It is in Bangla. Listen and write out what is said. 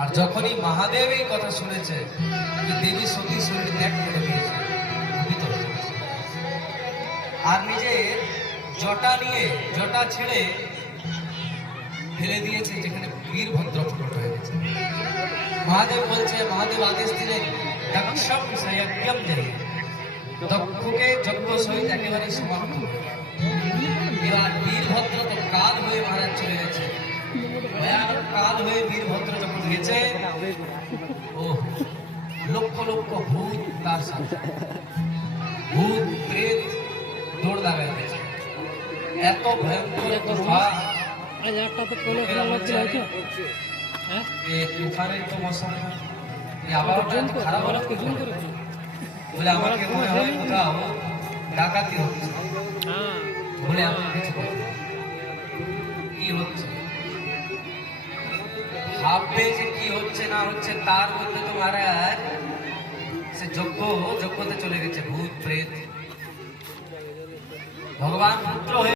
আর যখনই মহাদেব এই কথা শুনেছে যে দেবী সতী শরীর ত্যাগ করে দিয়েছে, আর নিজের জটা ছেড়ে ফেলে দিয়েছে যেখানে বীরভদ্র প্রকট হয়ে গেছে। মহাদেব বলছে, মহাদেব আদেশ দিলেন দক্ষম সযজ্ঞম জয়, দক্ষকে যজ্ঞ সহিত একেবারে সমাপ্ত। এবার বীরভদ্র তো কাল হয়ে মহারাজ চলে গেছে, ভয়ানক কাল হয়ে বীরভদ্র যখন গেছে, ও লক্ষ লক্ষ ভূত তার সাথে, ভূত প্রেত দৌড় লাগাই দিয়েছে। এত ভয়ঙ্কর তুফান, তুফানের তো মৌসুম, আবহাওয়াটা খারাপ হলো বলে আমাকে মনে হয় কোথাও ডাকাতি হচ্ছে বলে আমার কিছু কি হচ্ছে, ভাববে যে কি হচ্ছে না হচ্ছে, তার মধ্যে তো মহারাজ সে যজ্ঞতে চলে গেছে ভূত প্রেত, ভগবান পুত্র হয়ে